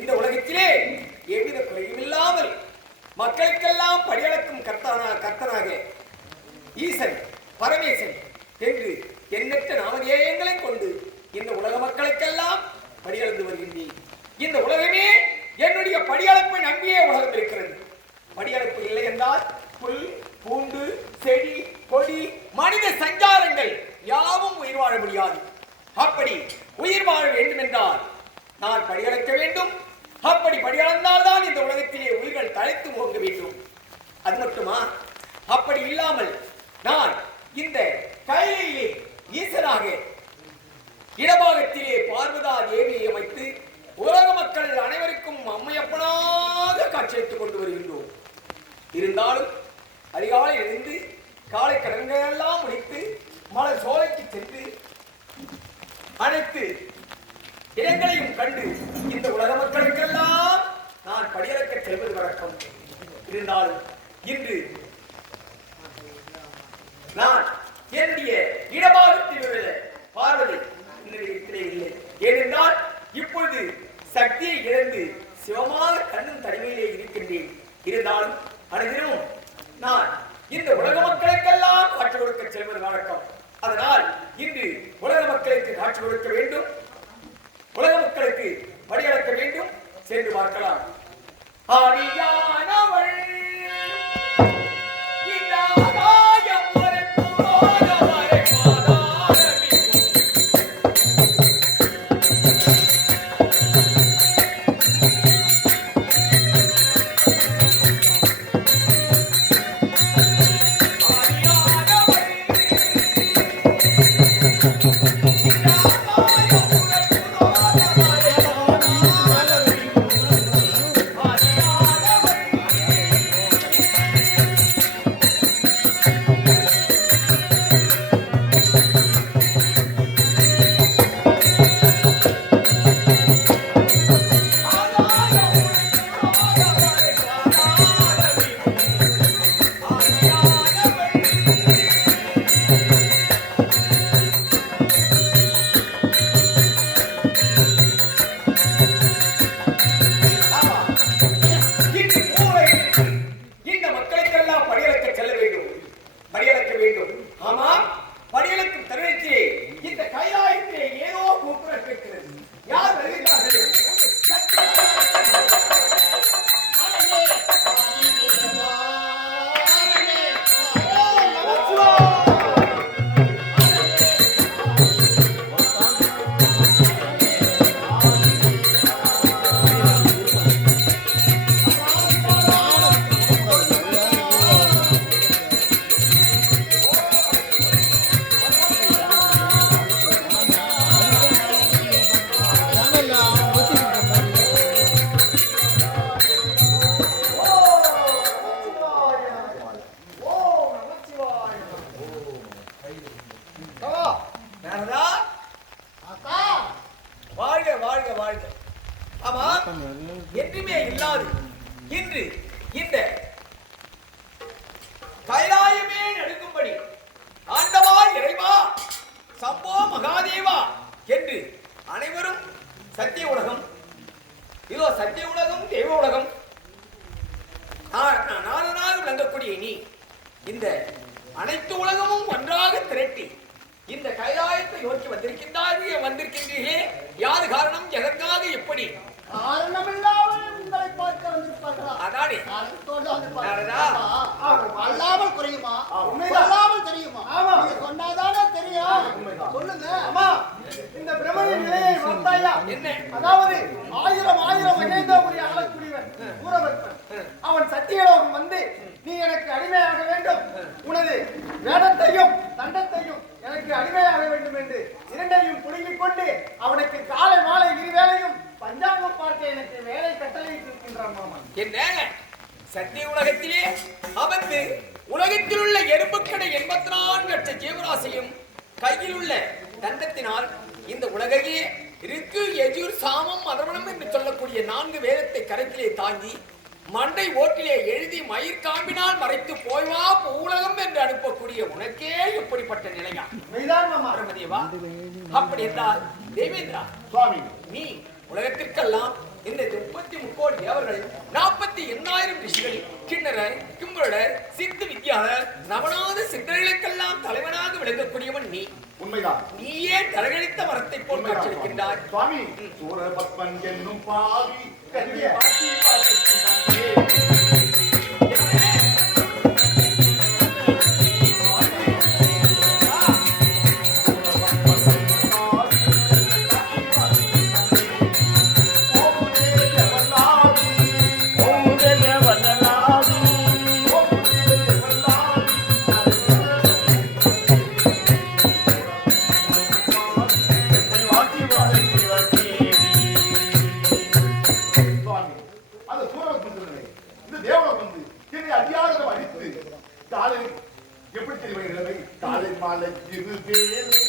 இந்த உலகத்திலே எவ்வித குறையும் இல்லாமல் மக்களுக்கெல்லாம் படியளக்கும் கர்த்தனாக ஈசன் பரமேசன் என்று எண்ணற்ற நாமதேயங்களை கொண்டு இந்த உலக மக்களுக்கெல்லாம் படியளந்து வருகின்றேன். இந்த உலகமே என்னுடைய படியளப்பை நம்பியே உலகம் இருக்கிறது. படியளப்பு இல்லை என்றால் புல் பூண்டு செடி கொடி மனித சஞ்சாரங்கள் யாவும் உயிர் வாழ முடியாது. அப்படி உயிர் வாழ வேண்டும் என்றால் நான் படியளக்க வேண்டும். அப்படி படியளந்தால்தான் இந்த உலகத்திலே உயிர்கள் தழைத்து ஓங்க வேண்டும். அது மட்டுமா? அப்படி இல்லாமல் நான் இந்த கையிலே ஈசனாக இடபாகத்திலே பார்வதா தேவியை அமைத்து உலக மக்கள் அனைவருக்கும் அம்மையப்பனாக காட்சியளித்துக் கொண்டு வருகின்றோம். இருந்தாலும் அதிகாலை எழுந்து காலை கடன்களெல்லாம் முடித்து மலர் சோலைக்கு சென்று அனைத்து இடங்களையும் கண்டு இந்த உலக மக்களுக்கெல்லாம் நான் படியளக்க செல்வது வழக்கம். இருந்தாலும் இன்று நான் என்னுடைய இடபாகத்தில் உள்ள பார்வதி இந்த இடத்திலே இல்லை. ஏனென்றால் இப்பொழுது சக்தியை இழந்து சிவமாக கண்ணும் தனிமையிலே இருக்கின்றேன். இருந்தாலும் அனைதினமும் நான் இந்த உலக மக்களுக்கெல்லாம் காட்சி கொடுக்க செல்வது வழக்கம். அதனால் இன்று உலக மக்களுக்கு காட்சி கொடுக்க வேண்டும், உலக மக்களுக்கு படியளக்க வேண்டும். சென்று பார்க்கலாம். ஆரியானவள் என்றுமே இல்லாது இன்று இந்த கைலாயமே நடுங்கும்படி ஆண்டவா இறைவா சம்போ மகாதேவா என்று அனைவரும் சத்திய உலகம், இதோ சத்திய உலகம் தெய்வ உலகம் நானாக விளங்கக்கூடிய நீ இந்த அனைத்து உலகமும் ஒன்றாக திரட்டி இந்த கைலாயத்தை நோக்கி வந்திருக்கின்றீர்களே, யாரு காரணம்? எதற்காக? எப்படி? காரணமில்லாமல் உங்களை பார்க்க வந்திருப்பார்களா? அதானே அல்லாமல் குறையுமா? அல்லாமல் தெரியுமா? நீங்க சொன்னாதானே தெரியும். சொல்லுங்க. இந்த பிரம்மனின் நிலையை பார்த்தாயா? என்ன? அதாவது ஆயிரம் மகேந்திரபுரி ஆளக்கூடியவன் பூரபத்மன். அவன் சத்தியலோகம் வந்து நீ எனக்கு அடிமையாக வேண்டும், உனது வேதத்தையும் தண்டத்தையும் எனக்கு அடிமையாக வேண்டும் என்று இரண்டையும் புடுங்கிக் கொண்டு அவனுக்கு காலை மாலை இருவேளையும் பஞ்சாங்கம் பார்க்க எனக்கு வேலை கட்டளையிட்டிருக்கின்றான் மாமன். என்ன சத்திய உலகத்திலே அமர்ந்து உலகத்தில் உள்ள எறும்புக்கடை 84 லட்சம் ஜீவராசியும் கையில் உள்ள தண்டத்தினால் இந்த உலகையே ரிக்கு யஜுர் சாமம் அதர்வணம் என்று சொல்லக்கூடிய 4 வேதத்தை கரத்திலே தாங்கி மண்டை ஓட்டிலே எழுதி மயிர் காம்பினால் மறைத்து போய்வா உலகம் என்று அனுப்பக்கூடிய உனக்கே எப்படிப்பட்ட நிலையா? அப்படி என்றால் தேவேந்திரா சுவாமி, நீ உலகத்திற்கெல்லாம் தேவர்கள் 48,000 ரிஷிகள் கிண்ணறர் கிம்புரடர் சித்து வித்யாதர் நவநாத சித்தர்களுக்கெல்லாம் தலைவனாக விளங்கக்கூடியவன் நீ. உண்மைதான். நீயே தரகழித்த மரத்தை போல் காட்சியளிக்கின்றாய். சுவாமி சூரபத்மன் என்னும் பாவி கண்ணிய எப்படி தெரியுமா? காலை மாலை இரு வேலை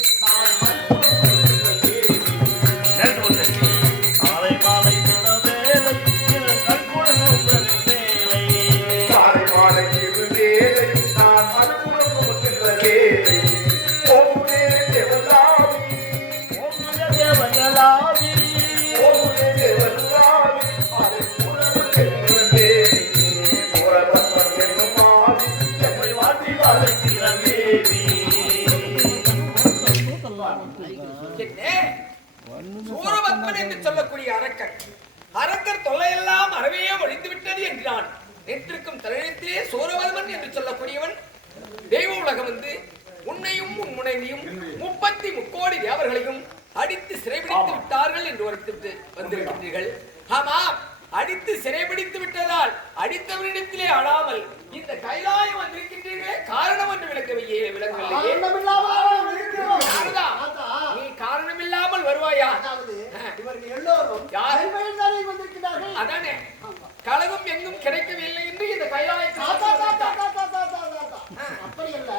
சூரபத்மன் என்று சொல்லக்கூடிய அரக்கர் தொல்லையெல்லாம் அறவே ஒழிந்து விட்டது என்கிறான். நேற்றிருக்கும் தலையத்திலே சூரபத்மன் என்று சொல்லக்கூடியவன் தெய்வ உலகம் வந்து உன்னையும் உன் முனைவியும் 33 தேவர்களையும் அடித்து சிறைபிடித்து விட்டார்கள் என்று உரைத்து வந்திருக்கின்றீர்கள். ஆமா, அடித்து சிறைபிடித்து விட்டதால் அடித்தவரிடத்திலே ஆடாமல் இந்த கைலாயம் வந்திருக்கின்றீர்களே காரணம் என்று விளங்கவில்லையே. நீ காரணமில்லாமல் வருவாயா? அதானே கழகம் எங்கும் கிடைக்கவில்லை என்று இந்த கைலாயத்தில் அப்படி அல்ல,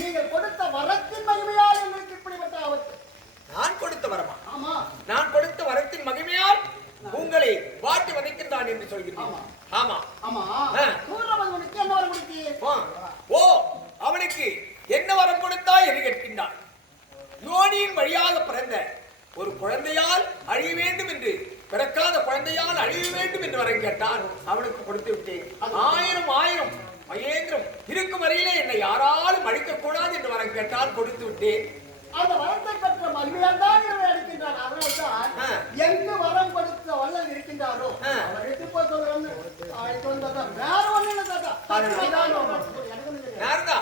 நீங்கள் கொடுத்த வரத்தின் மகிமையால் எங்களுக்கு இப்படிப்பட்ட ஆபத்து. நான் கொடுத்த வரமா? ஆமா, நான் கொடுத்த வரத்தின் மகிமையால் உங்களை வாட்டி வதைக்கின்றான் என்று சொல்கிறேன். ஆமா ஆமா. சூரபத்மனுக்கு என்ன வரம் கொடுத்தீர்? ஓ, அவனுக்கு என்ன வரம் கொடுத்தாய் என்று கேட்கின்றான். யோனியின் வழியாக பிறந்த ஒரு குழந்தையால் அழிய வேண்டும் என்று, பிறக்காத குழந்தையால் அழிய வேண்டும் என்று வரம் கேட்டான். அவனுக்கு கொடுத்து விட்டேன். 1000 மகேந்திரம் இருக்கும் வரையிலே என்னை யாராலும் அழிக்க கூடாது என்று வரம் கேட்டால் கொடுத்து விட்டேன். அந்த வரத்தை பெற்ற மகிமையால் தான் இவரை அடிக்கின்றான். அதனால்தான் எங்கு வரம் கொடுத்த வல்லல் இருக்கின்றாரோ அவர் எடுத்து போய் சொல்றோம்னு அழைத்து வந்ததான். வேற ஒண்ணு இல்லை தாத்தா.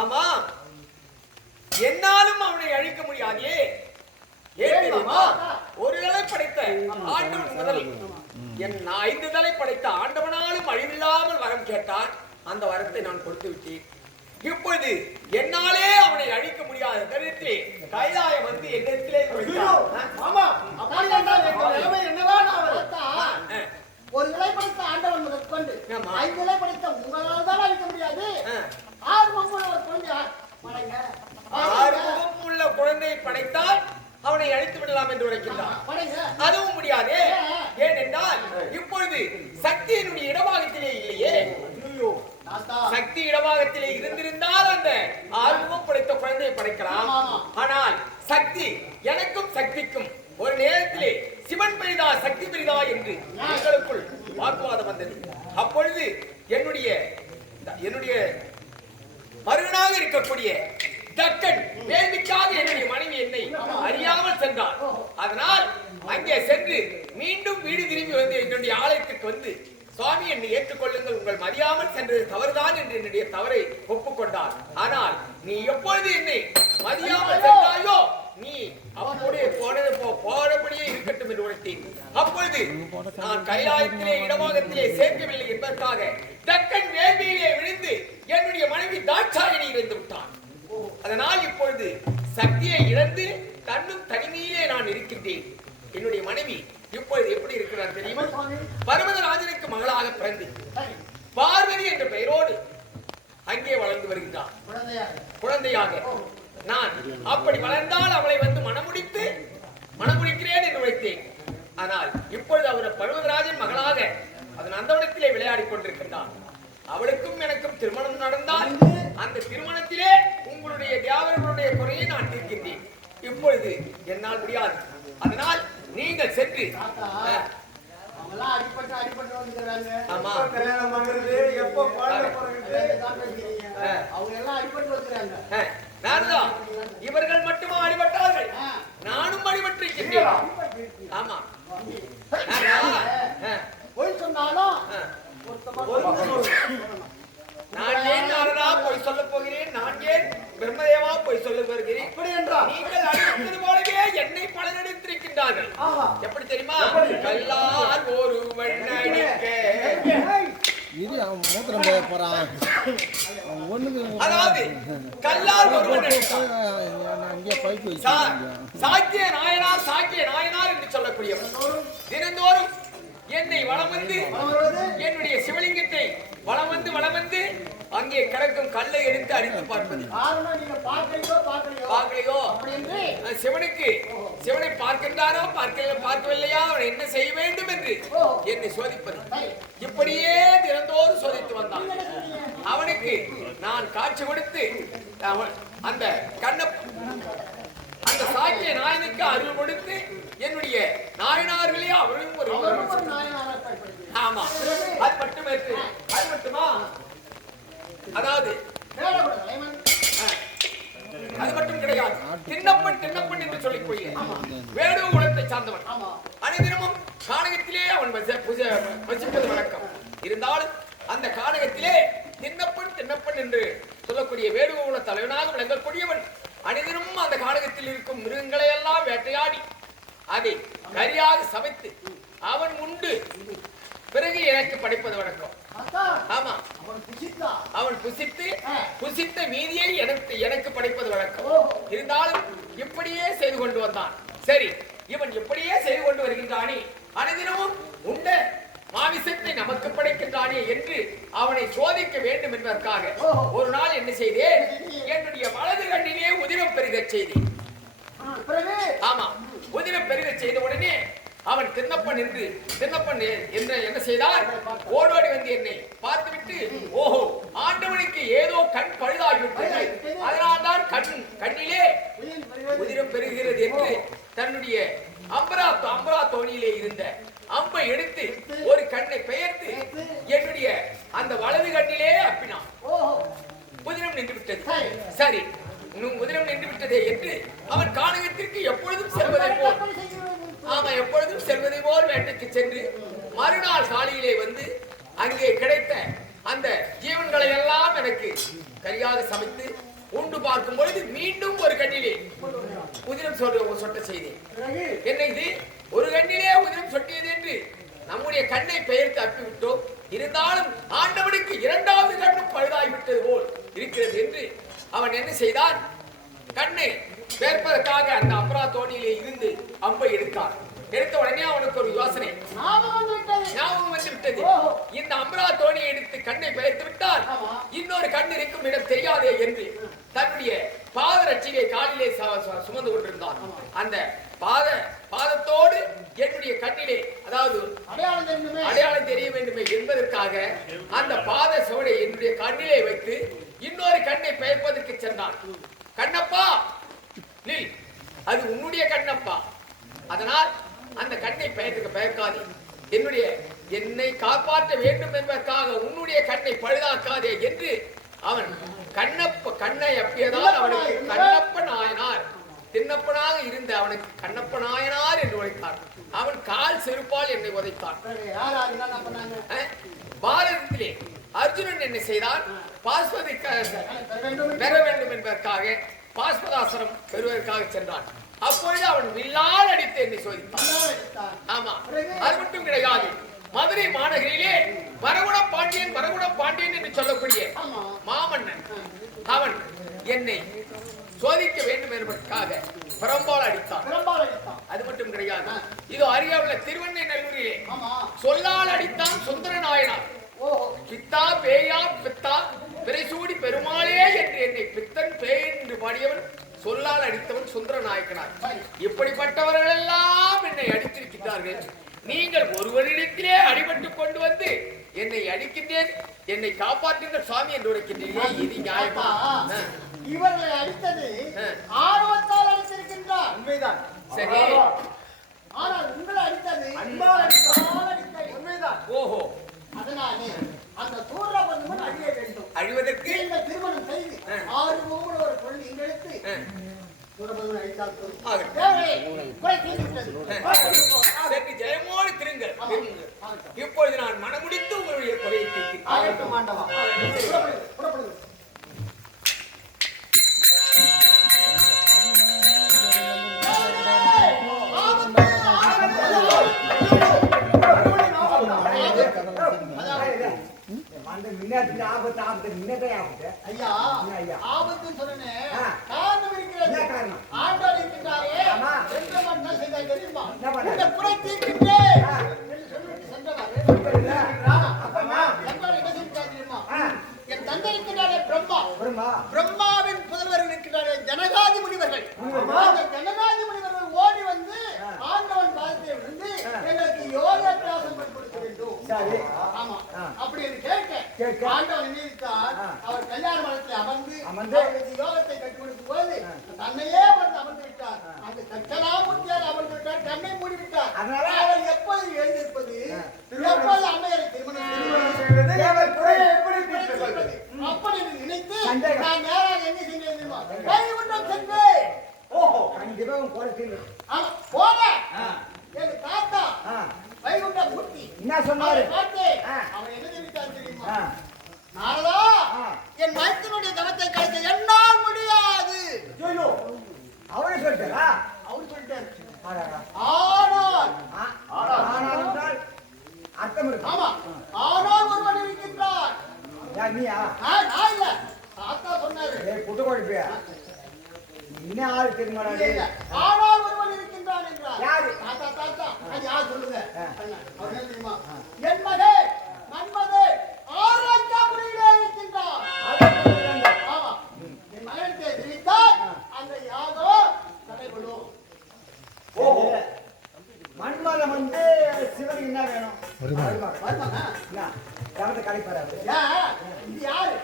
ஆமா, என்னாலும் அவனை அழிக்க முடியாதே. ஏன் தெரியுமா? ஒரு தலை படைத்த ஆண்டவன் முதல் என் 5 தலை படைத்த ஆண்டவனாலும் அழிவில்லாமல் வரம் கேட்டான். அந்த வரத்தை நான் கொடுத்து விட்டேன். இப்பொழுது என்னாலே அவனை அழிக்க முடியாத தருணத்திலே கைலாயம் வந்து என்னிடத்திலே ஒரு இலை படைத்த ஆண்டவன் முதல் கொண்டு 5 இலை படைத்த உங்களால் தான் அழிக்க முடியாது. 6 உள்ள குழந்தையை படைத்தால் அவனை அழித்து விடலாம் என்று உரைக்கின்றான். அதுவும் முடியாது. ஏனென்றால் இப்பொழுது சக்தியினுடைய இடபாகத்திலே இல்லையே. சக்தி இடபாகத்திலே இருந்திருந்தால் அந்த 6 படைத்த குழந்தையை படைக்கலாம். ஆனால் சக்தி எனக்கும் சக்திக்கும் ஒரு நேரத்திலே சிவன் பெரிதா சக்தி பெரிதா என்று எங்களுக்குள் வாக்குவாதம் வந்தது. அப்பொழுது என்னுடைய மருகனாக இருக்கக்கூடிய தக்கன் வேள்விக்காக என்னுடைய மனைவி என்னை அறியாமல் சென்றார். அதனால் அங்கே சென்று மீண்டும் வீடு திரும்பி வந்து என்னுடைய ஆலயத்திற்கு வந்து, சுவாமி என்னை ஏற்றுக்கொள்ளுங்கள், உங்கள் மதியாமல் சென்றது தவறுதான் என்று என்னுடைய தவறை ஒப்புக்கொண்டார். ஆனால் நீ எப்பொழுது என்னை மதியாமல் சென்றாயோ நீ அப்படியே போனபடியே இருக்கட்டும் என்று உரைத்தேன். அப்பொழுது நான் கைலாயத்திலே இடமாகத்திலே சேர்க்கவில்லை என்பதற்காக தக்கன் வேள்வியிலே விழுந்து என்னுடைய மனைவி தாட்சாயினி இறந்து விட்டான். அதனால் இப்பொழுது சக்தியை இழந்து தன்னும் தனிமையிலே நான் இருக்கின்றேன். என்னுடைய மனைவி இப்பொழுது எப்படி இருக்கிறார் தெரியுமா? பர்வதராஜனுக்கு மகளாக பிறந்து பார்வதி என்ற பெயரோடு அங்கே வளர்ந்து வருகின்றார் குழந்தையாக. நான் அப்படி வளர்ந்தால் அவளை வந்து மணமுடிக்கிறேன் என்று வைத்தேன். ஆனால் இப்பொழுது அவர் பர்வதராஜன் மகளாக அதன் அந்தவனத்திலே விளையாடி கொண்டிருக்கின்றார். அவளுக்கும் எனக்கும் திருமணம் நடந்தால் அந்த திருமணத்திலே உங்களுடைய தேவர்களுடைய குறையை நான் தீர்க்கின்றேன். இப்பொழுது என்னால் முடியாது. அதனால் நீங்கள் சென்று அவங்க எல்லாம் அடிபட்டு வந்துக்கிறாங்க. ஆமா கல்யாணம் பண்றது எப்போ குழந்தை பிறகுது அவங்க எல்லாம் அடிபட்டு வந்துக்கிறாங்க. நான்தான் இவர்கள் மட்டுமா அடிபட்டார்கள், நானும் அடிபட்டிருக்கின்றேன். ஆமா போய் சொன்னாலும் நான் ஏன் நாரதா போய் சொல்ல போகிறேன், நான் ஏன் பிரம்மதேவா போய் சொல்ல வருகிறேன். அப்படி என்றால் நீங்கள் அடிப்பது போலவே என்னை பலனடித்திருக்கின்றார்கள். எப்படி தெரியுமா? கல்லால் ஒருவன் அடிக்க, இது அவன் மூத்திரம் போக போறான் ஒண்ணுக்கு அதாவது கல்லால் ஒருவன் அடித்தான். அங்கேயே பைப்பு சாக்கிய நாயனார் என்று சொல்லக்கூடியவர் தினந்தோறும் என்னை வலம் வந்து என்னுடைய சிவலிங்கத்தை வலம் வந்து அங்கே கிடக்கும் கல்லை எடுத்து அடித்து பார்ப்பது. பார்க்கலையோ சிவனை பார்க்கின்றாரோ பார்க்கவில்லையா, அவன் என்ன செய்ய வேண்டும் என்று என்னை சோதிப்பது. இப்படியே தினந்தோறும் சோதித்து வந்தான். அவனுக்கு நான் காட்சி கொடுத்து அந்த அந்த சாக்கிய நாயனுக்கு அருள் கொடுத்து என்னுடைய நாயனார்களே அவரும் ஒரு ஆமா அது மட்டுமா அதாவது அது மட்டும் கிடையாது. திண்ணப்பன் என்று சொல்லிக் கொள்கிறேன். வேடு குலத்தை சார்ந்தவன். அனைதினமும் கானகத்திலே அவன் வசிப்பது வழக்கம். இருந்தாலும் அந்த கானகத்திலே திண்ணப்பன் என்று சொல்லக்கூடிய வேடுகுல தலைவனாக விளங்கக்கூடியவன் அனைதினமும் அந்த கானகத்தில் இருக்கும் மிருகங்களை எல்லாம் வேட்டையாடி அதை கரியாக சமைத்து அவன் உண்டு பிறகு எனக்கு படைப்பது வழக்கம். ஆமா அவன் புசித்த மீதியை எனக்கு படைப்பது வழக்கம். இருந்தாலும் இப்படியே செய்து கொண்டு வந்தான். சரி, இவன் இப்படியே செய்து கொண்டு வருகின்றானே, அனைதினமும் உண்ட மாமிசத்தை நமக்கு படைக்கின்றானே என்று அவனை சோதிக்க வேண்டும் என்பதற்காக ஒரு நாள் என்ன செய்தேன், என்னுடைய வலது கண்ணிலே உதிரம் பெருகச் செய்தேன். ஆமா, உதிரம் பெருகச் செய்த உடனே அவன் திண்ணப்பன் என்று என்ன செய்தார், ஓடோடி வந்து என்னை பார்த்துவிட்டு, ஓஹோ ஆண்டவனுக்கு ஏதோ கண் பழுதாகிவிட்டது, அதனால்தான் கண்ணிலே உதிரம் பெருகிறது என்று தன்னுடைய அம்பரா தோணியிலே இருந்த அம்பை எடுத்து ஒரு கண்ணை பெயர்த்து என்னுடைய அந்த வலது கண்ணிலே அப்பினான். உதிரம் நின்று விட்டது. சரி, உதிரம் நின்று விட்டதே என்று அவன் கானகத்திற்கு எப்பொழுதும் செல்வதை போல், ஆமா எப்பொழுதும் செல்வதை போல் வேட்டைக்கு சென்று மறுநாள் காலையிலே வந்து அங்கே கிடைத்த அந்த ஜீவன்களை எல்லாம் எனக்கு கரியாக சமைத்து உண்டு பார்க்கும் பொழுது மீண்டும் ஒரு கண்ணிலே உதிரம் சொட்ட செய்தேன். என்ன இது, ஒரு கண்ணிலே உதிரம் சொட்டியது என்று நம்முடைய கண்ணை பெயர்த்து அப்பிவிட்டோம். இருந்தாலும் ஆண்டவனுக்கு இரண்டாவது கண்ணும் பழுதாகிவிட்டது போல் இருக்கிறது என்று அவன் என்ன செய்தான், கண்ணை பெயர்ப்பதற்காக அந்த அம்பரா தோணியிலே இருந்து அம்பை எடுத்தான். எடுத்த உடனே அவனுக்கு ஒரு யோசனை ஞாபகம் வந்து விட்டது. இந்த அம்பரா தோணியை எடுத்து கண்ணை பெயர்த்து விட்டால் இன்னொரு கண் இருக்கும் இடம் தெரியாதே என்று தன்னுடைய பாதரட்சியை காலிலே சுமந்து கொண்டிருந்தான். அந்த பாதத்தோடு என்னுடைய கண்ணிலே, அதாவது அடையாளம் தெரிய வேண்டுமே என்பதற்காக அந்த பாத சோடை என்னுடைய கண்ணிலே வைத்து இன்னொரு கண்ணை பெயர்ப்பதற்கு சென்றான். கண்ணப்பா நில், அது உன்னுடைய கண்ணப்பா, அதனால் அந்த கண்ணை பெயர்க்காதே, என்னை காப்பாற்ற வேண்டும் என்பதற்காக உன்னுடைய கண்ணை பழுதாக்காதே என்று அவன் கண்ணை அப்பியதால் அவனுக்கு கண்ணப்ப நாயனார், திண்ணப்பனாக இருந்த அவனுக்கு கண்ணப்ப நாயனார் என்று உழைத்தார். அவன் கால் செருப்பால் என்னை உதைத்தான். பாரதத்திலே அர்ஜுனன் என்ன செய்தான், பாஸ்பதி பெற வேண்டும் என்பதற்காக பாஸ்பதாசனம் பெறுவதற்காக சென்றான். அப்பொழுது அவன் வில்லால் அடித்து என்னை சோதித்தான். ஆமா, அது மட்டும் கிடையாது, மதுரை மாநகரிலே வரகுண பாண்டியன் என்று சொல்லக்கூடிய மாமன்னன் அவன் என்னை சோதிக்க வேண்டும் என்பதற்காக பிரம்பால் அடித்தான். அது மட்டும் கிடையாது, இது அருகாவுள்ள திருவண்ணை நல்லூரிலே சொல்லால் அடித்தான் சுந்தர நாயனார். பித்தா பேயா பித்தா பிறைசூடி பெருமாளே என்று என்னை பித்தன் பேய் என்று பாடியவன் சொல்லால் அடித்தவன் சுந்தர நாயக்கனார். இப்படிப்பட்டவர்கள் எல்லாம் என்னை அடித்திருக்கிறார்கள். நீங்கள் ஒருவரிடத்திலே அடிபட்டு கொண்டு வந்து என்னை அடிக்கின்றேன், என்னை காப்பாற்றுங்கள் சுவாமி என்று உரைக்கின்றீர்களே, இது நியாயமா? இவர்களை அடித்தது ஆர்வத்தால் அடித்திருக்கின்றார், உண்மைதான். சரி, ஆனால் உங்களை அடித்தது அன்பால் அடித்தால் அழிவதற்கு நீங்கள் திருமணம் செய்து 6 முகமுள்ள ஒரு குழந்தை எங்களுக்கு சுரபதுமன் அழித்தால் போதும். ஆகட்டும். தேவரே, குறை தீர்ந்து விட்டது. அதற்கு ஜெயமோடு திருங்கள். இப்பொழுது நான் மனமுடித்து உங்களுடைய குறையை தீர்க்கிறேன். ஆகட்டும் ஆண்டவா. புறப்படுங்கள், புறப்படுங்கள். ஐயா, ஆபத்துன்னு சொன்னேனே, காரணம் இருக்கிறது. ஆண்டவர் இருக்கின்றாரே, எந்த என்ன செய்தார் தெரியுமா? இந்த குறை தீர்க்கின்றேன் என்று சொல்லிவிட்டு சென்றவர். எவ்வாறு என்ன செய்தார் தெரியுமா? என் தந்தை இருக்கின்றாரே பிரம்மாவின் புதல்வர்கள் இருக்கின்றாரே ஜனகாதி முனிவர்கள். அந்த ஜனகாதி முனிவர்கள் ஓடி வந்து ஆண்டவன் பாதத்தை விழுந்து எங்களுக்கு யோகாபியாசம் கொடுக்க வேண்டும். ஆமா, அப்படி என்று கேட்க ஆண்டவன் நினைத்தார். அவர் கல்யாண மரத்தில் அமர்ந்து அவருக்கு யோகத்தை கற்றுக் கொடுக்கும் போது தன்னையே வந்து அமர்ந்து விட்டார். அந்த தட்சணாமூர்த்தியால் அமர்ந்து விட்டார், கண்ணை மூடி விட்டார். அவர் எப்போது எழுந்திருப்பது, எப்போது அம்மையரை திருமணம் அப்படி நினைத்து நான் நேராக என்ன செய்தேன் தெரியுமா? கைகுண்டம் சென்றேன். எங்க தாத்தா வைகுண்ட மூர்த்தி என்ன சொன்னாரு? அவன் என்ன தெரிவித்தார் தெரியுமா? நாரதா, என் மைத்தனுடைய தவத்தை கழிக்க என்னால் முடியாது. அவரே சொல்லிட்டாரா? அவர் சொல்லிட்டார். ஆனால் அர்த்தம் இருக்கு. ஆமா, ஆனால் ஒருவன் இருக்கின்றார். நீயா? நான் இல்ல, தாத்தா சொன்னாரு. குட்டு கொடுப்பியா? என்ன ஆள் தெரியுமா? ஆனால் ஒருவன் இருக்கின்றான் என்றார். யாரு? தாத்தா தாத்தா, அது யார் சொல்லுங்க? அவர் என்ன தெரியுமா? என் மகன் மன்மதன் ஆராய்ச்சாபுரியிலே இருக்கின்றான். ஆமா, என் மகனுக்கு தெரிவித்தால் அந்த யாகம் தடைபடும். ஓஹோ, மன்மதன் வந்து சிவனுக்கு என்ன வேணும்? வருமாங்க. கவனத்தை கழிப்பாரு. இது யாரு?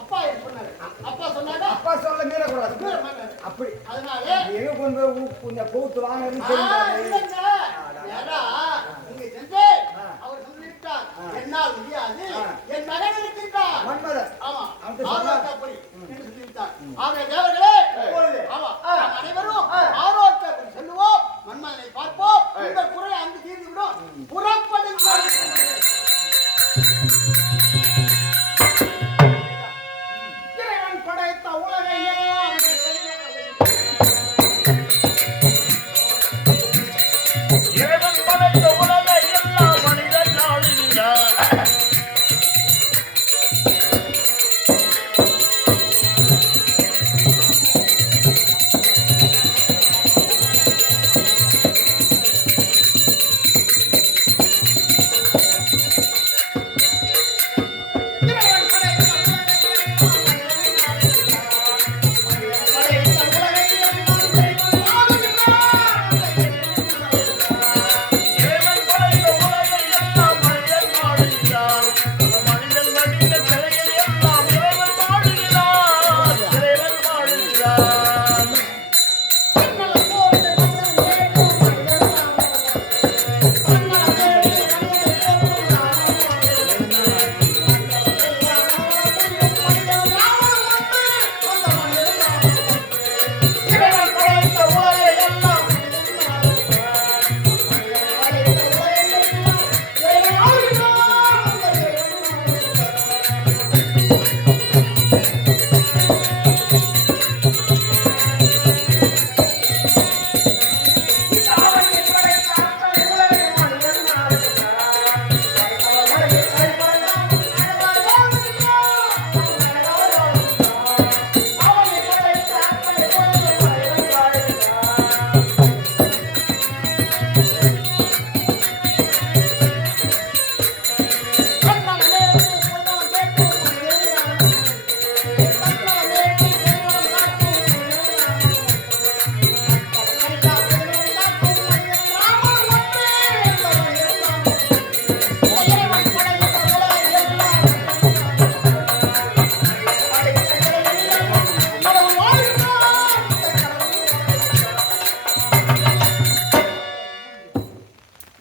அப்பா என்ன சொன்னாரு? அப்பா சொன்னாங்க. அப்பா சொல்ல மீறக்கூடாது. மீற மாட்டாரு. அப்படி அதனால எங்க கொண்டு போய் கொஞ்சம் கூத்து வாங்கன்னு இல்லைங்க. ஏடா, நீங்க சென்று அவர் சொல்லிவிட்டார். என்னால் முடியாது, என் மகன் இருக்கின்றார். மன்மதன். ஆமா, அவன் ஆரோக்கியப்படி என்று சொல்லிவிட்டார். ஆக தேவர்களே, ஆமா, நாம் அனைவரும் ஆரோக்கியப்படி செல்லுவோம், மன்மதனை பார்ப்போம். இந்த குறை அங்கு தீர்ந்து விடும். புறப்படுங்கள். இறைவன் படைத்த உலகை எல்லாம் இறைவன் படைத்த உலகை எல்லாம் மனிதன் ஆளுகிறார். இறைவன் படைத்த உலகை எல்லாம் மனிதன் ஆளுகிறார். மனிதன் மனித சிலையை எல்லாம் இறைவன் ஆளுகிறார். இறைவன் ஆளுகிறார். இறைவன் படைத்த உலகை எல்லாம்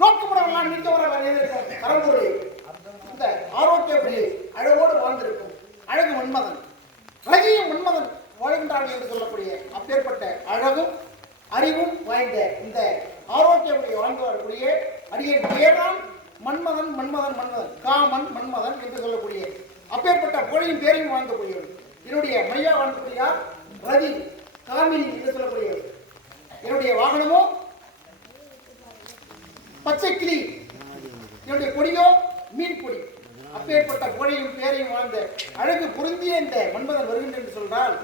நோக்கப்படலாம் நிற்க வர பரம்பரை இந்த ஆரோக்கியப்படி அழகோடு வாழ்ந்திருக்கும் அழகு மன்மதன், ரகியும் மன்மதன் வாழ்கின்றார்கள் என்று சொல்லக்கூடிய அப்பேற்பட்ட அழகும் அறிவும் வாய்ந்த இந்த ஆரோக்கியமுடைய வாழ்ந்து வரக்கூடிய அடியின் பெயர்தான் மன்மதன். மன்மதன் மன்மதன் காமன் மன்மதன் என்று சொல்லக்கூடிய அப்பேற்பட்ட புகழையும் பேரையும் வாழ்ந்தக்கூடியவர். என்னுடைய மையா வாழ்ந்தக்கூடியார் ரதி காமினி என்று சொல்லக்கூடியவர். என்னுடைய வாகனமோ பச்சை கிளி, என்னுடைய கொடியோ மீன் கொடி. அப்பேற்பட்ட புகழையும் பேரையும் வாழ்ந்த அழகு பொருந்திய இந்த மன்மதன் வருகின்ற என்று சொன்னால்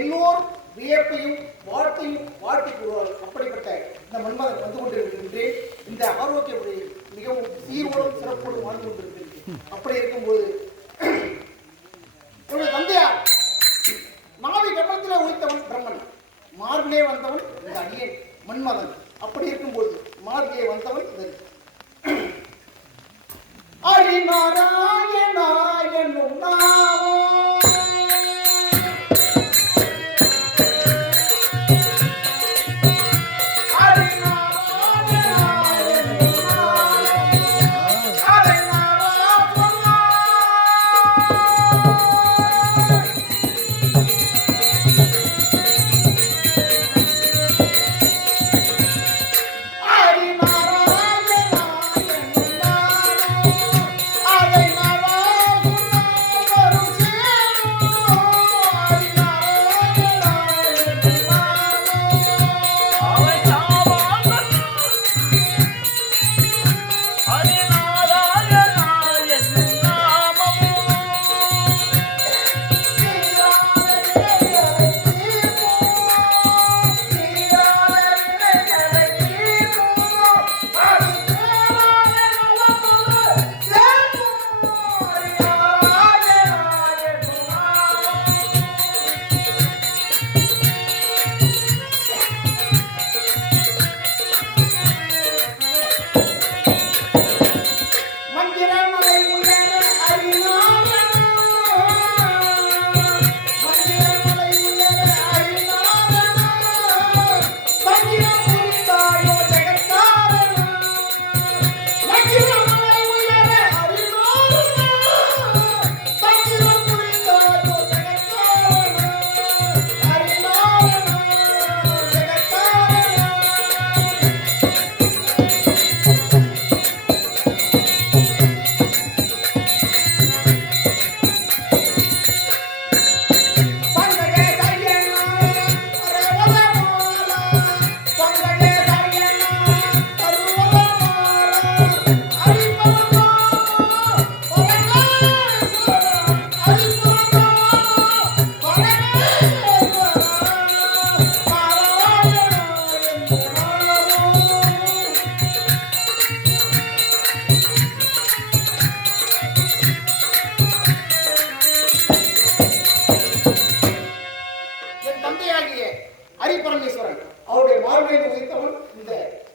எல்லோரும் வியப்பையும் வாழ்த்தையும் வாழ்த்தி கூறுவார்கள். அப்படிப்பட்ட இந்த மன்மதன் வந்து கொண்டிருக்கின்றேன். இந்த ஆரோக்கிய மிகவும் சீரோடும் சிறப்போடும் வாழ்ந்து கொண்டிருக்கின்றேன். அப்படி இருக்கும்போது என்னுடைய தந்தையார் நாவி கட்டத்திலே உழைத்தவன் பிரம்மன், மார்பிலே வந்தவன் இந்த அடியேன் மன்மதன். அப்படி இருக்கும்போது மார்பிலே வந்தவன் இந்த ஹரிநாராயணா என்னும் நாமம்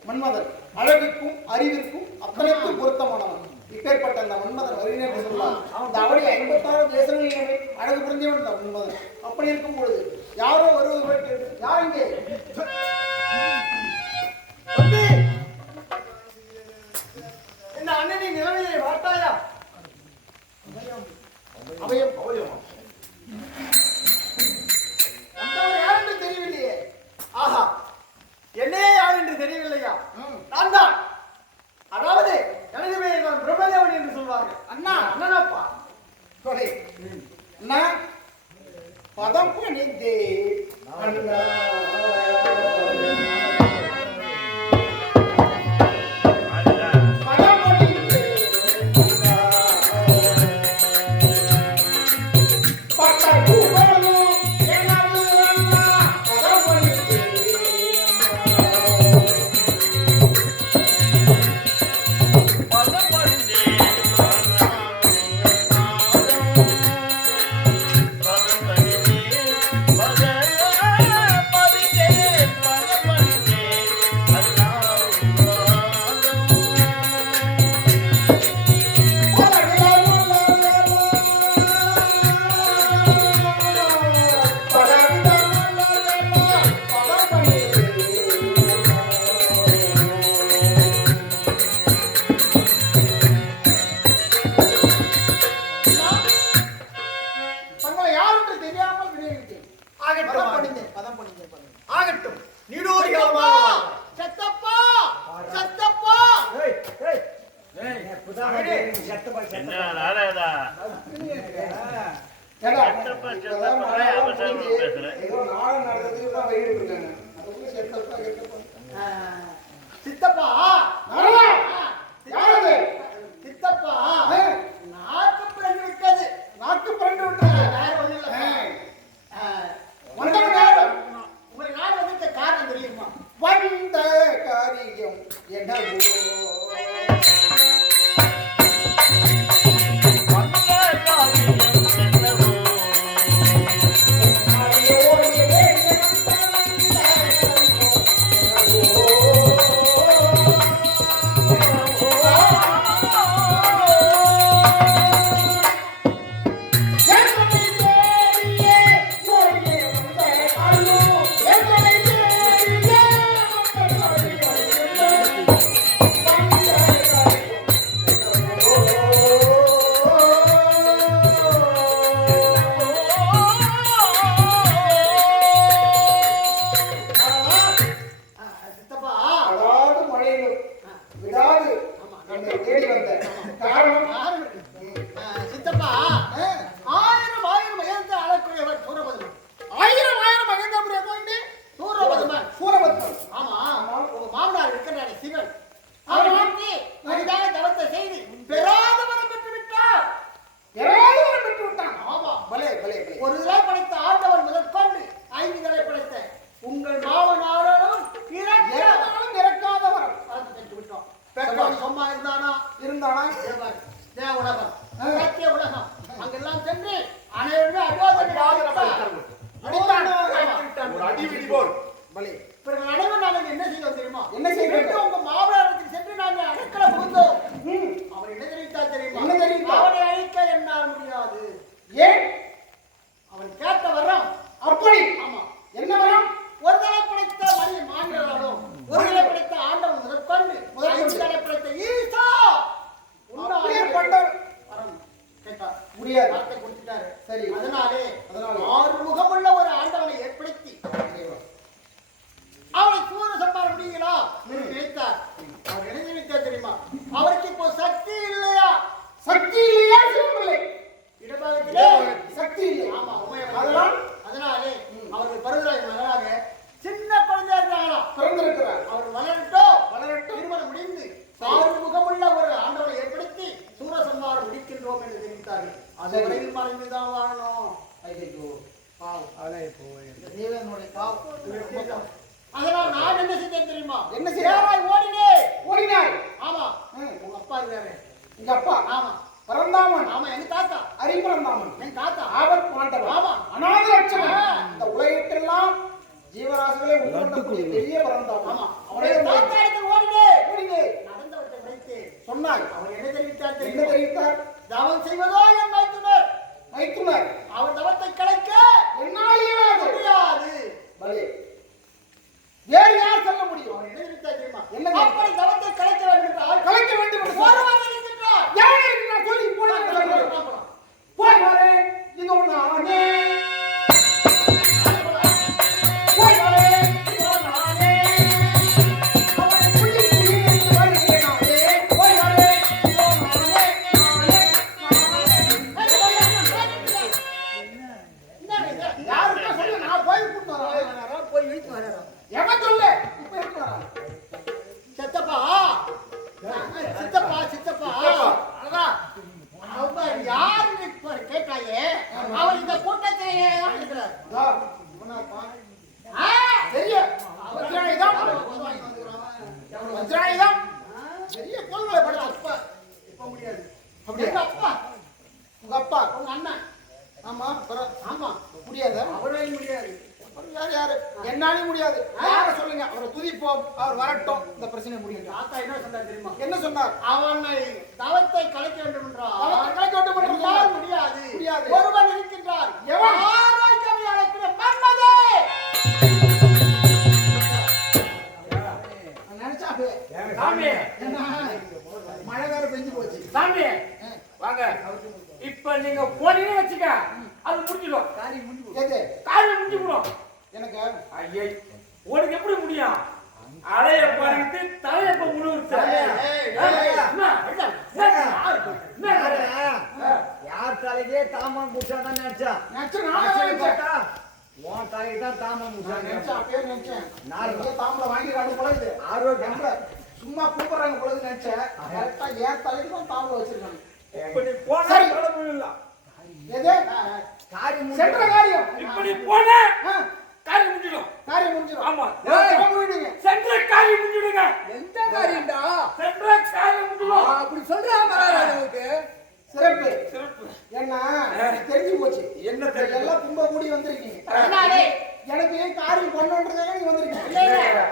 மன்மதன் அழகுக்கும் அறிவிற்கும் அத்தனைக்கும் பொருத்தமானவன். இப்பேற்பட்ட அந்த மன்மதன் வருகிறேன் என்று சொல்லலாம். அந்த அவளை 56 தேசங்களில் அழகு புரிந்தவன் இந்த மன்மதன். அப்படி இருக்கும் பொழுது யாரோ வருவது யார் இங்கே இந்த அண்ணனின் நிலைமையை வாட்டாயா அவையம் அவையம் யார் என்று தெரியவில்லையே. ஆஹா, என்னே யார் என்று தெரியவில்லையா? நான் தான். அதாவது எனது பெயர் தான் பிரம்மதேவன் என்று சொல்வார்கள். அண்ணா அண்ணனப்பா கொலை அண்ணா பதம் பணிந்தே அண்ணா Bye. என்ன நாராயணா செத்தப்பா அவசரம் பேசுறேன். ஏதோ நாடகம் நடந்ததுக்கு தான் வெளியிட்டு இருக்காங்க. அதுக்குள்ள செத்தப்பா. சித்தப்பா யாரது? சித்தப்பா நாக்கு பிறந்து விட்டது. நாக்கு பிறண்டு விட்டது. வேற ஒண்ணும் இல்ல. வந்தவன் யாரு? உங்களுக்கு நாடு வந்துட்ட காரணம் தெரியுமா? வந்த காரியம் என்னவோ சித்தப்பா அதாவது மழையிலும் விடாது என்னை தேடி வந்த காரணம் சித்தப்பா ஆயிரம் ஆயிரம் மகேந்திர ஆளக்கூடியவர் சூரபதுமன். ஆயிரம் மகேந்திர சூரபதுமன். சூரபத்மன். ஆமா உங்க மாமனார் இருக்கிறாரு சிவன். அவர் வந்து அரிதான தவத்தை செய்து பெறாத வரம் பெற்று விட்டார். யாராவது ஒரு பெற்று விட்டான். ஆமா பலே பலே பலே. ஒரு தலை படைத்த ஆண்டவன் முதற்கொண்டு 5 தலை படைத்த உங்கள் மாமனாரும் எதனாலும் இறக்காத வரம் வரத்தை பெற்று விட்டோம். பெற்றோன் சும்மா இருந்தானா? இருந்தானா? தேவன் தேவ உலகம் சத்திய உலகம் அங்கெல்லாம் சென்று அனைவருமே அடிவாதம் ஒரு அடி விடி போல் பலே. பிறகு அனைவரும் நாங்கள் என்ன செய்தோம் தெரியுமா? என்ன செய்தோம்? மீண்டும் உங்க மாமனாரத்துக்கு சென்று நாங்கள் அடைக்கல புகுந்தோம். அவர் என்ன தெரிவித்தார் தெரியுமா? என்ன தெரிவித்தார்? அவனை அழிக்க என்னால் முடியாது. ஏன்? அவன் கேட்ட வரம் அப்படி. ஆமா என்ன வரம்? ஒரு தலை படைத்த மணி மாண்டவர்களும் ஒரு தலை படைத்த ஆண்டவன் முதற்கொண்டு 5 தலை படைத்த ஈசா அப்பேற்பட்ட வரம் கேட்டார். முடியாது. வார்த்தை கொடுத்துட்டாரு. சரி. அதனாலே அதனாலே 6 முகமுள்ள ஒரு ஆண்டவனை ஏற்படுத்தி அவனை சூர சம்பார முடியுங்களா என்று நினைத்தார். அவர் என்ன நினைத்தார் தெரியுமா? அவருக்கு இப்போ சக்தி இல்லையா? சக்தி இல்லையா? சிவப்பிள்ளை இடபாகத்திலே சக்தி இல்லை. ஆமா அதனால் அதனாலே அவர்கள் பருவராய் மகளாக சின்ன குழந்தையா இருந்தாங்களா? பிறந்திருக்கிறார். அவர் வளரட்டும் திருமணம் முடிந்து 6 முகமுள்ள ஒரு ஆண்டவனை ஏற்படுத்தி சூரசம்ஹாரம் முடிக்கின்றோம் என்று தெரிவித்தார்கள். அது வரையில் மறைந்துதான் வாழணும். ஐயோ பாவம். இந்த தேவனுடைய பாவம். இவருக்கு ரொம்ப பாவம். அதனால் நான் என்ன செஞ்சேன் தெரியுமா? என்ன செய்தாய்? நேராய் ஓடினேன். ஓடினாய். ஆமா உங்க அப்பா இருக்காரு. எங்க அப்பா ஆமா பரந்தாமன். ஆமா எங்க தாத்தா அரிபரந்தாமன். என் தாத்தா ஆபத் பாண்டவன். ஆமா. அநாத லட்சணன். இந்த உலகத்தெல்லாம் ஜீவராசிகளை உட்கொள்ளக்கூடிய பெரிய பரந்தாமன். ஆமா அவனுடைய அவருடைய தாத்தா இடத்தில் ஓடினேன். ஓடினேன். நடந்தவற்றை உரைத்தேன். சொன்னாய். அவர் என்ன தெரிவித்தார் என்ன தெரியுமா? தெரிவித்தார்? தவம் செய்வதோ என் மைத்துனர். மைத்துனர். அவர் தவத்தை கலைக்க என்னால் இயலாது. முடியாது. பலே. வேறு யார் சொல்ல முடியும்? அவர் என்ன தெரிவித்தார் தெரியுமா? என்ன தெரிவித்தார்? அப்படி தவத்தை கலைக்க வேண்டும் என்றால் கலைக்க வேண்டும் என்று சொன்னார். ஒருவர் இருக்கின்றார். யார் இருக்கிறார்? சொல்லி போய் சொல்றேன். போய் வரே. இது நானே. போய் வரே. இது நானே. அவனை புள்ளி புள்ளி வருகிறேன் நானே. போய் வரே. இது நானே. யாருக்கா சொல்லு, நான் போய் கூட்டு வரேன். போய் இழுத்து வர்றாரா? எவன் சொல்லு? இப்ப இருக்கு வரேன். சித்தப்பா சித்தப்பா சித்தப்பா அதான் அவர் யாருன்னு இப்ப கேட்டாயே அவர் இந்த கூட்டத்திலே தான் இருக்கிறார். இதோ, இவனாப்பா. தெரியும். வஜ்ராயுதம். வஜ்ராயுதம். பெரிய தோள்களை படைச்ச இப்ப முடியாது. அப்படியா? எங்க அப்பா உங்க அப்பா. உங்க அண்ணன் ஆமா ஆமா முடியாத. அவரால் முடியாது. யாரு என்னாலையும் முடியாது. யார சொல்லுங்க, அவரை துதிப்போம், அவர் வரட்டும், இந்த பிரச்சனை முடியும். தாத்தா என்ன சொன்னார் தெரியுமா? என்ன சொன்னார்? அவனை தவத்தை கலைக்க வேண்டும் தவத்தை கலைக்க வேண்டும் என்றால் என்றால் முடியாது. முடியாது. ஒருவன் இருக்கின்றார். எவன்? ஆரோக்கியம் அழைக்கிற மன்மதே. நான் நினைச்சா அப்படியே. சாமி என்ன? மழை வேற பெஞ்சு போச்சு. சாமி வாங்க. இப்ப நீங்க போனீங்கன்னு வச்சுக்க, அது முடிஞ்சிடும். எது? காரியம் முடிஞ்சுடும். எனக்கு ஐயே, உனக்கு எப்படி முடியும்? அலைய பாருங்க, தலையப்ப முழுவுச்சு. ஏய், ஏய், ஏய். என்ன? தலைக்கே தாமம் முடிச்சாதான் நினைச்சான். நினைச்சு நானும் நினைச்சேன். பார்த்தா உன் தலைக்கு தான் தாமம் நான் நினைச்சேன், முடிச்சான். அப்பயே நினைச்சேன். நாலு நிறைய தாம்பளை வாங்கிடுறாங்க போல இது. ஆரோக்கியம் சும்மா கூப்பிடுறாங்க போல இது நினைச்சேன். கரெக்டா என் தலைக்கு தான் தாம்பளை வச்சிருக்காங்க. இப்படி போனா சரி. கடவுள் இல்ல. எது? காரியம் சென்ற காரியம். இப்படி போனா ஆ, காரியம் முடிஞ்சிடும். காரியம் முடிஞ்சிடும். ஆமா. போயிடுங்க. சென்ற காரியம் முடிஞ்சிடுங்க. எந்த காரியம்டா சென்ற காரியம் முடிஞ்சிடும். அப்படி சொல்றா மகாராஜாவுக்கு. சிறப்பு. சிறப்பு. ஏன்னா எனக்கு தெரிஞ்சு போச்சு. என்ன நீங்க தெரியும்? எல்லாம் கும்ப கூடி வந்திருக்கீங்க. அதனாலே எனக்கு காரியம் பண்ணணுன்றதால நீங்க வந்திருக்கீங்க.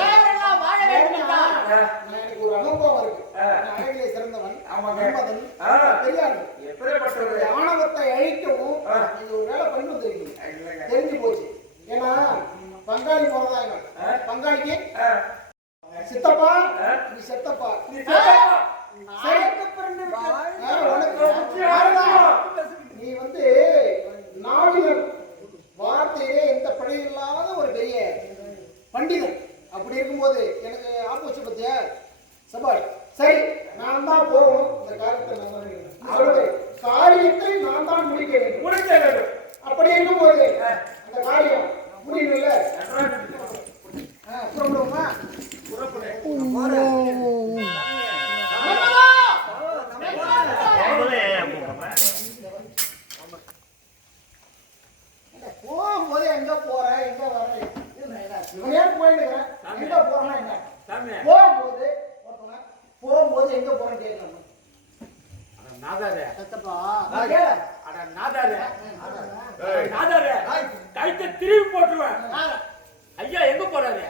தேவரெல்லாம் வாழ வேண்டும் என்றால் நான் எனக்கு ஒரு அனுபவம் இருக்கு. நான் அழகிலே சிறந்தவன். ஆமாங்க. மன்மதன். ஆ. பெரியாள். எப்படிப்பட்டவர்? ஆணவத்தை அழிக்கவும் நீங்க ஒரு வேலை பண்ணி வந்திருக்கீங்க. தெரிஞ்சு போச்சு. ஏன்னா பங்காளி போறதா இவன். பங்காளிக்கு சித்தப்பா நீ செத்தப்பா. நீ செத்தப்பா. நாளைக்கு பிறந்து விட்டது. உனக்கு நீ வந்து நாவினர் வார்த்தையிலே எந்த பிழை இல்லாத ஒரு பெரிய பண்டிதன். அப்படி இருக்கும்போது எனக்கு ஆப்போச்சு பத்தியா சபாய். சரி நான் தான் போகணும். இந்த காரியத்தை நான் தான் சொல்லுவேன். காரியத்தை நான் தான் முடிக்க வேண்டும். முடிக்க வேண்டும். அப்படி இருக்கும்போது அந்த காரியம் முடியல. புறப்படுவோமா? போகும்போது எங்க போற எங்க வர இவனே போயிட்டு எங்க போறேன்னா என்ன சாமி. போகும்போது ஒருத்தவங்க போகும்போது எங்க போறேன்னு கேட்கலாம். அட நாதாரே. சத்தப்பா. நான் கேள. அட நாதாரே. நாதாரே. கைத்தை திருப்பி போட்டுருவேன். ஐயா எங்க போறாரு?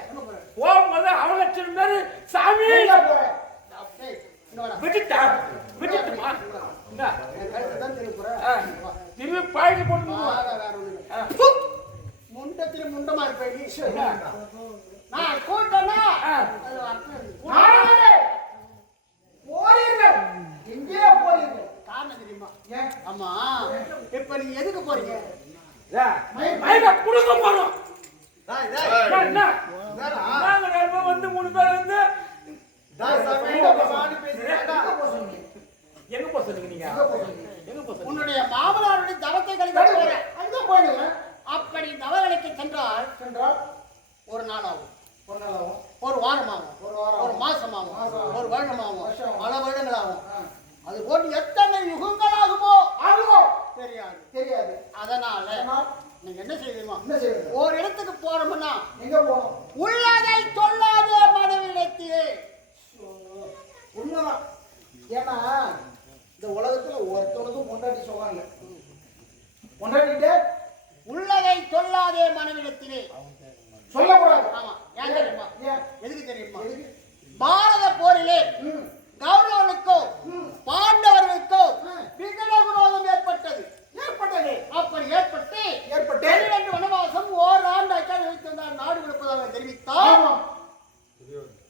போகும்போது அவலட்சணம் பேரு சாமி எங்க போற? டேய், இங்க வாடா. விட்டுட்டா விட்டுட்டுமா இந்த என் கழுத்தை தான் திருப்பி போற. திரும்பி பாய்க்கு போட்டு வேற ஒண்ணு இல்ல. முண்டத்தில முண்டமா இருப்பேன். நான் கூட்டனா அது அர்த்தம் போறீர்கள் எங்கே போறீர்கள்? காரணம் தெரியுமா? ஏன்? ஆமா இப்ப நீங்க எதுக்கு போறீங்க? மயக்க புடுங்க போறோம். என்ன நாங்க ரெண்டு வந்து 3 பேர் வந்து எங்க போறான்னு பேசுறீங்க. எங்க போக சொன்னீங்க நீங்க? எங்க போக சொன்னீங்க? உன்னுடைய மாமனாருடைய தவத்தை கழிக்க போறேன். அங்க போயிடுங்க. அப்படி தவங்களுக்கு சென்றால் சென்றால் ஒரு நாள் ஆகும், ஒரு நாள் ஆகும், ஒரு வாரம் ஆகும், ஒரு வாரம் ஒரு மாசம் ஆகும், ஒரு வருடம் ஆகும், வருஷம். பல வருடங்கள் ஆகும். அது போட்டு எத்தனை யுகங்கள் ஆகுமோ ஆகுமோ தெரியாது. தெரியாது. அதனால அதனால் நீங்க என்ன செய்யுமா? என்ன செய்வது? ஒரு இடத்துக்கு போறோம்னா எங்க போகணும்? உள்ளதை சொல்லாத மனவிடத்திலே. உண்மைதான். ஏன்னா இந்த உலகத்துல ஒருத்தவனுக்கும் பொண்டாட்டி சொல்றாங்க. பொண்டாட்டிட்டு உள்ளதை சொல்லாதே மனவிடத்திலே சொல்லக்கூடாது. ஆமா. ஏன் தெரியுமா? ஏன்? எதுக்கு தெரியுமா? எதுக்கு? பாரத போரிலே ம். கௌரவனுக்கோ பாண்டவர்களுக்கோ விகட விரோதம் ஏற்பட்டது. ஏற்பட்டது. அப்படி ஏற்பட்டு ஏற்பட்டு 12 வனவாசம் ஓராண்டு அச்சாரம் வைத்திருந்தார். நாடு விடுப்பதாக தெரிவித்தார். ஆமாம்.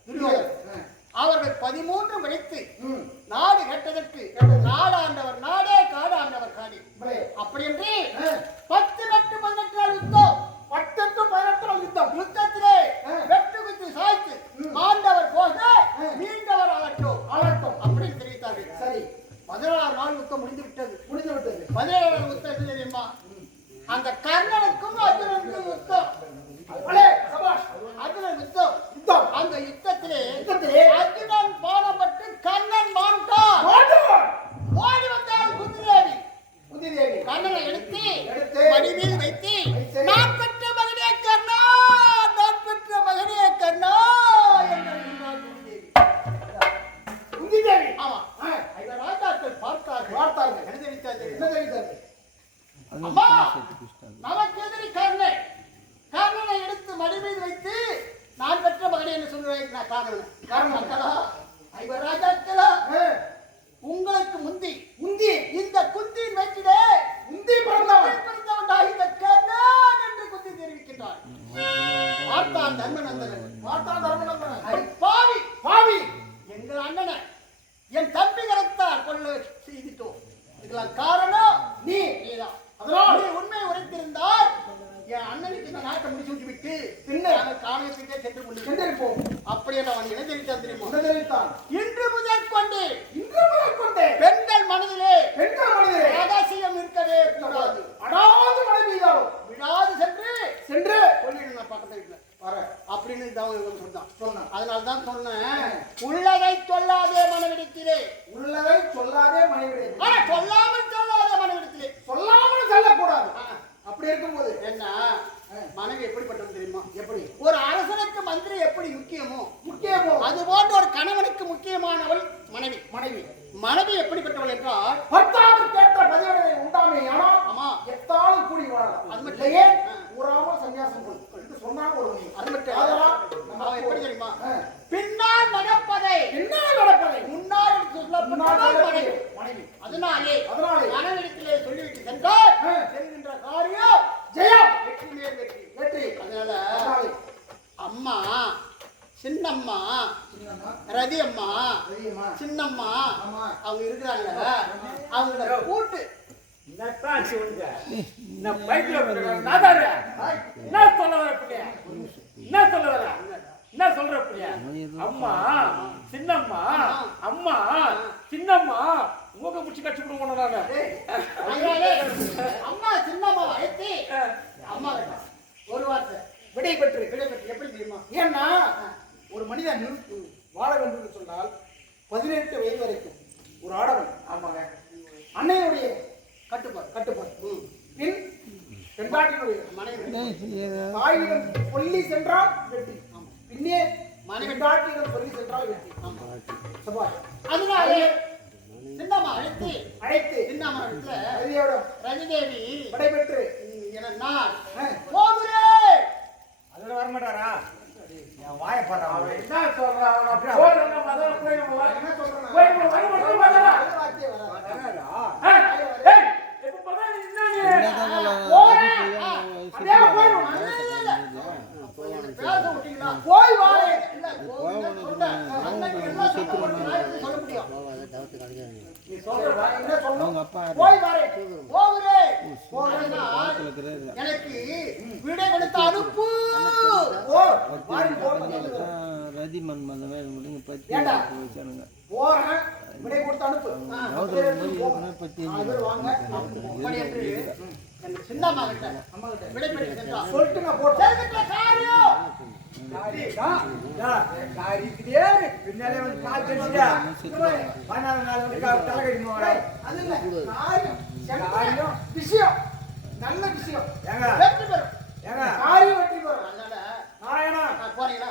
துரியோதனன். அவர்கள் 13 படித்து ம். நாடு கட்டதற்கு நாடாண்டவர் நாடே காடாண்டவர் காடு. இப்படி. அப்படி என்று ஆ. 10 வெட்டு 18 நாள் யுத்தம். 10 to 18 நாள் யுத்தம். யுத்தத்திலே ஆ. வெட்டு குத்து சாய்த்து மாண்டவர் போக மீண்டவர் ஆகட்டும் ஆளட்டும். அப்படின்னு தெரிவித்தார்கள். சரி 16 நாள் யுத்தம் முடிந்து விட்டது. முடிந்து விட்டது. 17 யுத்தம் என்ன தெரியுமா? அந்த கர்ணனுக்கும் அர்ஜுனனுக்கும் யுத்தம். அலே சபாஷ். அர்ஜுனன் யுத்தம். யுத்தம். அந்த யுத்தத்திலே யுத்தத்திலே அர்ஜுனன் பானப்பட்டு கர்ணன் மாண்டான். மாண்டவன். ஓடி வந்தாள் குந்திதேவி. குந்திதேவி. கர்ணனை எடுத்து எடுத்து மடி மீது வைத்து வைத்து, நான் பெற்ற மகனே கர்ணா, நான் பெற்ற மகனே கர்ணா என்றாள் குந்திதேவி. குந்திதேவி. ஆமா. ஐவர் ராஜாக்கள் பார்த்தார்கள். பார்த்தார்கள். என்ன தெரிவித்தார்கள்? என்ன தெரிவித்தாரு? அம்மா, நமக்கு எதிரி கர்ணன். கர்ணனை எடுத்து மடி மீது வைத்து நான் பெற்ற மகனே என்று சொல்லுவேன். நான் காரணம் மக்களா, ஐவர் ராஜாக்களா, உங்களுக்கு முந்தி முந்தி இந்த குந்தியின் வயிற்றிலே முந்தி பிறந்தவன். பிறந்தவன்டாக இந்த கர்ணன் என்று குந்தி தெரிவிக்கின்றார். பார்த்தான் தர்மநந்தனன். பார்த்தான் தர்மநந்தனன். அடி பாவி, பாவி. எங்கள் அண்ணனை என் தம்பி கரத்தால் கொள்ள செய்துட்டோம். இதுக்கெல்லாம் காரணம் நீதான். அதனால் நீ உண்மை உரைத்திருந்தால் என் அண்ணனுக்கு இந்த நாட்டை முடிச்சு விட்டு விட்டு பின்னர் காணகத்திற்கே சென்று சென்றிருப்போம். அப்படி என்று அவன் என்ன தெரிவித்தான் தெரியுமா? என்ன தெரிவித்தான்? இன்று முதல் கொண்டு இன்று முதல் கொண்டு பெண்கள் மனதிலே பெண்கள் மனதிலே ரகசியம் இருக்கவே கூடாது. அடாது மனைவியாலும் விடாது சென்று சென்று சொல்லிடுங்க பக்கத்து வீட்டுல வர அப்படின்னு சொன்னான். சொன்னான். அதனால தான் சொன்னேன், உள்ளதை சொல்லாதே மனவிடத்திலே, உள்ளதை சொல்லாதே மனைவி ஆனா சொல்லாமல் சொல்லாதே மனவிடத்திலே. சொல்லாமல் சொல்லக்கூடாது. அப்படி இருக்கும்போது என்ன மனைவி எப்படிப்பட்டது தெரியுமா? எப்படி ஒரு அரசனுக்கு மந்திரி எப்படி முக்கியமோ முக்கியமோ அது போன்ற ஒரு கணவனுக்கு முக்கியமானவள் மனைவி. மனைவி மனைவி எப்படிப்பட்டவள் என்றால் பர்த்தாவுக்கு ஏற்ற பதிவனை உண்டாமே ஆனால் ஆமா எத்தாலும் கூடி வாழலாம். அது மட்டும் இல்லையே ஊராமல் சன்னியாசம் கொள் என்று சொன்னாங்க ஒரு மொழி. அது மட்டும் அதெல்லாம் அவன் எப்படி தெரியுமா? ஆ. பின்னால் நடப்பதை என்ன நடப்பதை முன்னால் எடுத்து சொல்லப்பட்டவள் மனைவி. மனைவி அதனாலே அதனாலே மனைவிடத்திலே சொல்லிவிட்டு சென்றால் ஆ. செல்கின்ற காரியம் ஜெயம் வெற்றி மேல் வெற்றி. வெற்றி. அதனால அதனாலே அம்மா சின்னம்மா ரதி அம்மா தெரியுமா சின்னம்மா ஆமா. அவங்க இருக்கிறாங்க, அவங்கள கூட்டு என்னத்தான் சொல்லுங்க நான் பைக்ல நாதாரு என்ன சொல்ல வர பிள்ளையா என்ன சொல்ல வர என்ன சொல்ற பிள்ளையா அம்மா சின்னம்மா அம்மா சின்னம்மா மூக்க பிடிச்சி கட்டி விடுவோம் நானு அதனாலே அம்மா சின்னம்மா அழைத்து அம்மா கிட்ட ஒரு வார்த்தை விடை பெற்று விடைபெற்று எப்படி தெரியுமா? ஏன்னா ஒரு மனிதன் வாழ வேண்டும் என்று சொன்னால் 18 வயது வரைக்கும் ஒரு ஆடவன் ஆமாங்க அன்னையுடைய கட்டுப்பாடு கட்டுப்பாடு பின் பெண்பாட்டினுடைய மனைவி தாயிடம் சொல்லி சென்றால் வெற்றி பின்னே மனைவிடாட்டிடம் சொல்லி சென்றால் வெற்றி சபாஷ். அதனாலே சின்னம்மா அழைத்து அழைத்து சின்னம்மா இடத்துல ரதியோடும் ரஜிதேவி விடைபெற்று என நான் போகிறேன். அதுல வர மாட்டாரா? என் வாயை பாடுறான். என்ன சொல்றான் போறேன்னா முதல்ல போயிடுவோம் என்ன சொல்றேன் போயிடுவோம் வர மட்டும் வரல வார்த்தையே வராது. ஏய் இப்ப பதா என்ன நீ அப்படியே போயிடும். எனக்கு பேச விட்டீங்களா? போய் வாரே இல்ல, போகுதுன்னு சொன்னேன். அன்னைக்கு என்ன சொன்னேன் சொல்ல முடியும். நீ சொல்றா என்ன சொல்லணும் அவங்க அப்பா போய் வாரே போகிறேன். இருக்கிறாரு. எனக்கு விடை கொடுத்து அனுப்பு. ஓ வாரி போட்டு ரதி மன்மதன் முடிங்க பத்தி ஏண்டா? வச்சானுங்க போறேன் விடை கொடுத்து அனுப்பு பத்தி அது வாங்க அப்படி என்று என் சின்னம்மா கிட்ட அம்மா கிட்ட விடை பெற்று சென்றான். சொல்லிட்டு நான் போட்டேன் செய்கின்ற காரியம் பின்னாலே வந்து கால் தெரிஞ்சுட்டா பண்ணாத நாள் வந்து தலை கடிமா அது இல்ல காரியம் காரியம் விஷயம் நல்ல விஷயம் ஏங்க வெற்றி பெறும். ஏங்க காரியம் வெற்றி பெறும் அதனால நாராயணா போறீங்களா?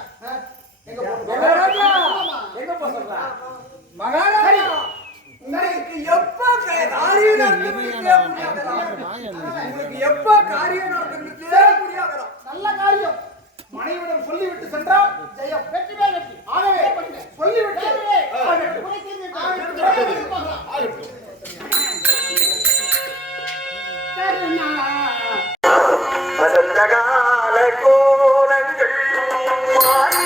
எங்க போறோம் மகாராஜா எங்க போ சொல்றா மகாராஜா உங்களுக்கு எப்ப காரியம் நடக்குதுன்னே உங்களுக்கு எப்ப காரியம் நடக்குதுன்னே புரியாதா? நல்ல காரியம் மனைவிடம் சொல்லிவிட்டு சென்றால் ஜெயம் வெற்றி மேல் வெற்றி. ஆகவே சொல்லிவிட்டு உடை தீர்ந்து அதந்தகால கோலங்கள் மாறி